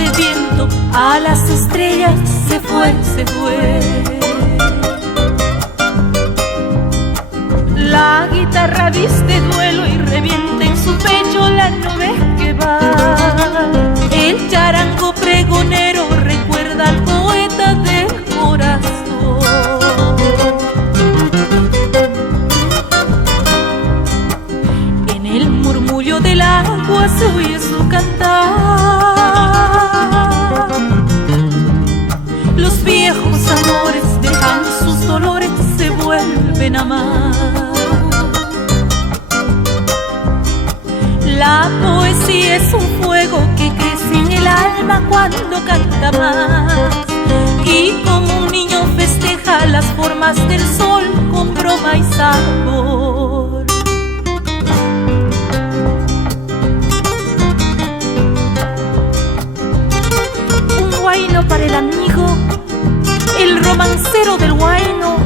de viento a las estrellas se fue, se fue. La guitarra viste duelo y revienta en su pecho la nube que va. El charango pregonero recuerda al poeta del corazón. En el murmullo del agua se oye su cantar. Los viejos amores dejan sus dolores, se vuelven a amar. La poesía es un fuego que crece en el alma cuando canta más. Y como un niño festeja las formas del sol con broma y sabor. Un huayno para el amigo, el romancero del huayno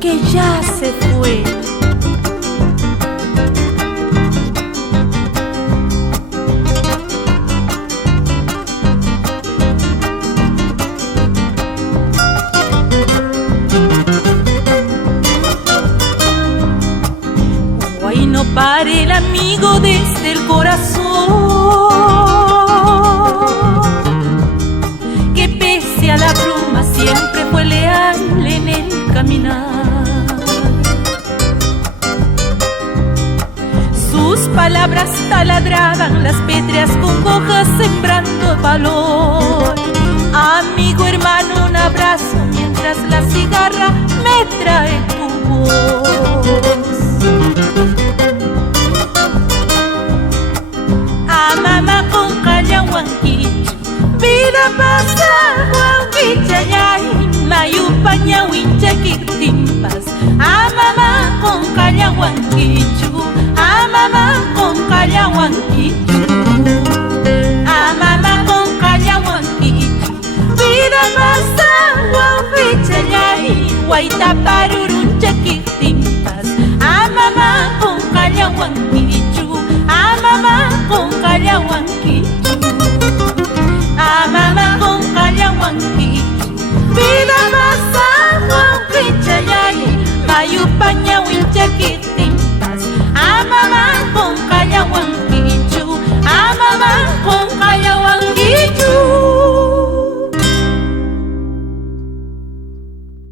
que ya se fue. Para el amigo desde el corazón, que pese a la bruma siempre fue leal en el caminar. Sus palabras taladraban las pétreas con hojas sembrando valor. Amigo, hermano, un abrazo mientras la cigarra me trae tu voz. Mama con Callahuanquicho, vida pasa Huanquichayay, Mayupaña Huinchaquirtimpas. Mamá con Callahuanquicho, mamá con Callahuanquicho, mamá con Callahuanquicho, vida pasa Huanquichayay, Huaytaparurunchaquirtimpas. Mamá con Callahuanquicho, mamá con Callahuanquicho, mamá con Callahuanquicho, vida pasa Huanquichayay, Mayupaña Huinchaquirtimpas. Mamá con Callahuanquicho.